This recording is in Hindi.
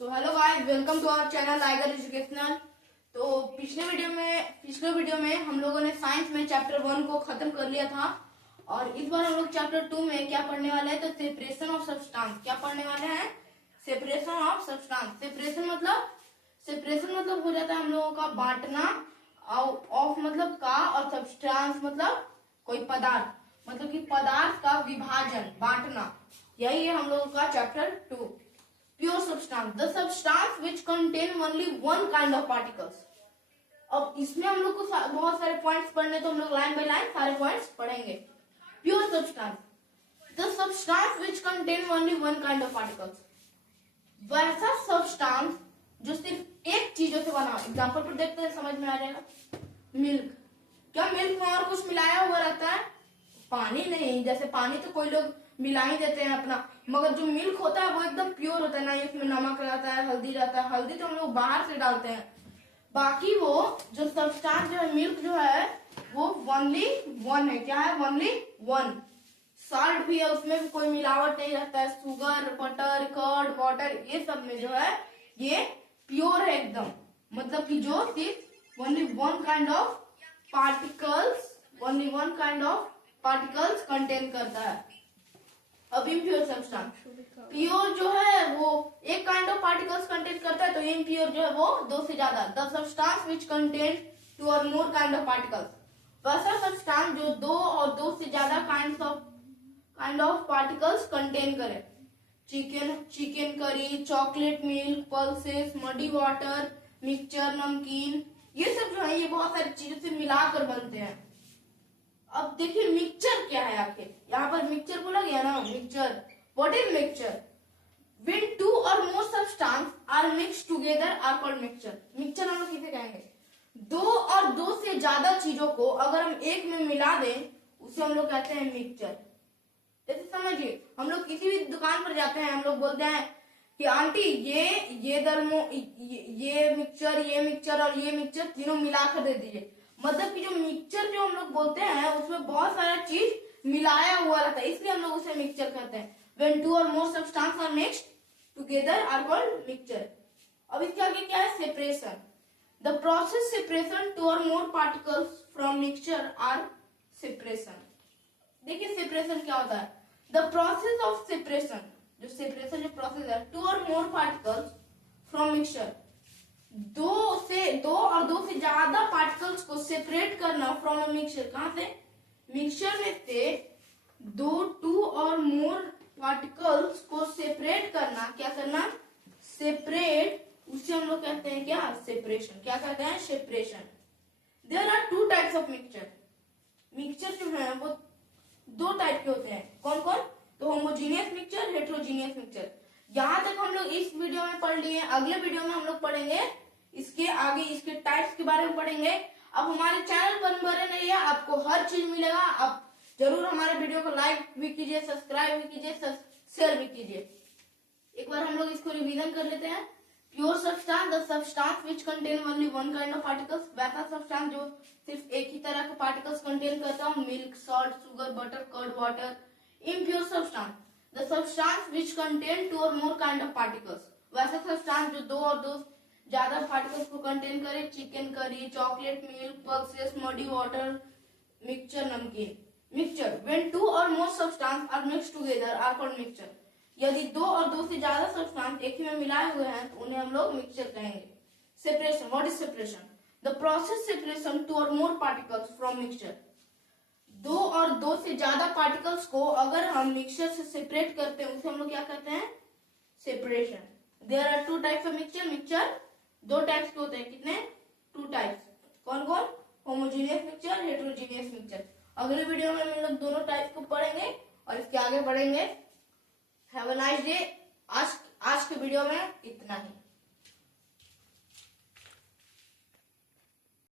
So hello guys, welcome to our channel Liger educational. तो पिछले वीडियो में हम लोगों ने साइंस में चैप्टर 1 को खत्म कर लिया था और इस बार हम लोग चैप्टर 2 में क्या पढ़ने वाले हैं, तो सेपरेशन ऑफ सब्सटेंस क्या पढ़ने वाले हैं, सेपरेशन ऑफ सब्सटेंस। सेपरेशन मतलब हो जाता है हम लोगों का बांटना, ऑफ मतलब का, और सब्सटेंस मतलब कोई पदार्थ, मतलब कि पदार्थ का विभाजन, बांटना। यही है हम लोगों का chapter 2। Pure substance, the substance which contain only one kind of particles। अब इसमें हम लोग को बहुत सारे पॉइंट्स पढ़ने, तो हम लोग लाइन बाय लाइन सारे पॉइंट्स पढ़ेंगे। Pure substance, the substance which contain only one kind of particles। वैसा सब्सटेंस जो सिर्फ एक चीजों से बना हो। एग्जाम्पल पर देखते हैं, समझ में आ जाएगा। मिल्क, क्या मिल्क में और कुछ मिलाया हुआ रहता है? पानी नहीं। जैसे पानी तो कोई लोग मिला ही देते हैं अपना, मगर जो मिल्क होता है वो एकदम प्योर होता है, ना इसमें नमक रहता है, हल्दी रहता है। हल्दी तो हम लोग बाहर से डालते हैं। बाकी वो जो सब्सटेंस जो है, मिल्क जो है, वो ओनली वन है। क्या है? Only one. सॉल्ट भी है, उसमें भी कोई मिलावट नहीं रहता है। शुगर, बटर, कर्ड, वाटर, ये सब में जो है ये प्योर है एकदम। मतलब कि जो सिर्फ only one kind of particles contain करता है। अब इम्प्योर सब्सटेंस, प्योर जो है वो एक काइंड ऑफ पार्टिकल्स कंटेन करता है, तो इम्प्योर जो है वो दो से ज्यादा। The substance which contain two और मोर काइंड ऑफ पार्टिकल्स, वैसा सब्सटेंस जो दो और दो से ज्यादा काइंड ऑफ पार्टिकल्स कंटेन करे। Chicken curry, chocolate milk, pulses, muddy water, mixture, नमकीन, ये सब जो है ये बहुत सारी चीजों से मिलाकर बनते हैं। अब देखिए मिक्सचर क्या है आखिर। यहाँ पर मिक्सचर बोला गया ना, mixture. What is mixture? When two or more substance are mixed together are called mixture। Mixture हम लोग किसे कहेंगे? दो और दो से ज्यादा चीजों को अगर हम एक में मिला दें, उसे हम लोग कहते हैं मिक्सचर। जैसे समझिए, हम लोग किसी भी दुकान पर जाते हैं, हम लोग बोलते हैं कि आंटी ये मिक्सचर और ये मिक्सचर तीनों मिलाकर दे दीजिए। मतलब कि जो मिक्सचर जो हम लोग बोलते हैं उसमें बहुत सारा चीज मिलाया हुआ रहता है, इसलिए हम लोग उसे मिक्सचर कहते हैं। When two or more substances are mixed together are called mixture। अब इसके आगे क्या है? Separation. The process separation two or more particles from mixture are separation। देखिए सेपरेशन क्या होता है। The process of separation, जो सेपरेशन जो प्रोसेस है, two or more particles from mixture, दो और दो से ज्यादा पार्टिकल्स को सेपरेट करना फ्रॉम अ मिक्सचर। कहां से? मिक्सचर में से टू और मोर पार्टिकल्स को सेपरेट करना। क्या करना? सेपरेट। उसे हम लोग कहते हैं क्या? सेपरेशन। क्या कहते हैं? Separation. There are two types of mixture. Mixture जो है वो दो टाइप के होते हैं। कौन कौन? तो होमोजीनियस मिक्सचर, हेट्रोजीनियस मिक्सचर। यहाँ तक हम लोग इस वीडियो में पढ़ लिए। अगले वीडियो में हम लोग पढ़ेंगे इसके आगे, इसके टाइप्स के बारे में पढ़ेंगे। अब हमारे चैनल पर बने रहिए, आपको हर चीज मिलेगा। आप जरूर हमारे वीडियो को लाइक भी कीजिए, सब्सक्राइब भी कीजिए, शेयर भी कीजिए। एक बार हम लोग इसको रिवीजन कर लेते हैं। Pure substance, the substance which contain only one kind of particles. वैसा सब्सटेंस जो सिर्फ एक ही तरह के पार्टिकल्स कंटेन करता है। Milk, salt, sugar, butter, curd, water. Impure substance, the substance which contain two और मोर काइंड ऑफ पार्टिकल्स। वैसा सब्सटेंस जो दो और दो ज्यादा पार्टिकल्स को कंटेन करे। Chicken curry, chocolate milk, pulses, muddy water, mixture, नमकीन। मिक्सचर, व्हेन टू और more substance are mixed together are called mixture. यदि दो और दो से ज्यादा सब्सटेंस एक ही में मिलाए हुए हैं तो उन्हें हम लोग मिक्सचर कहेंगे। Separation, what is separation? The process separation two और मोर पार्टिकल्स फ्रॉम मिक्सचर। दो और दो से ज्यादा पार्टिकल्स को अगर हम मिक्सचर से सेपरेट करते हैं उसे हम लोग क्या कहते हैं? Separation. There are two types of mixture. Mixture दो टाइप्स के होते हैं। कितने? Two types. कौन कौन? Homogeneous mixture, heterogeneous mixture. अगले वीडियो में हम लोग दोनों टाइप्स को पढ़ेंगे और इसके आगे पढ़ेंगे। Have a nice day. आज के वीडियो में इतना ही।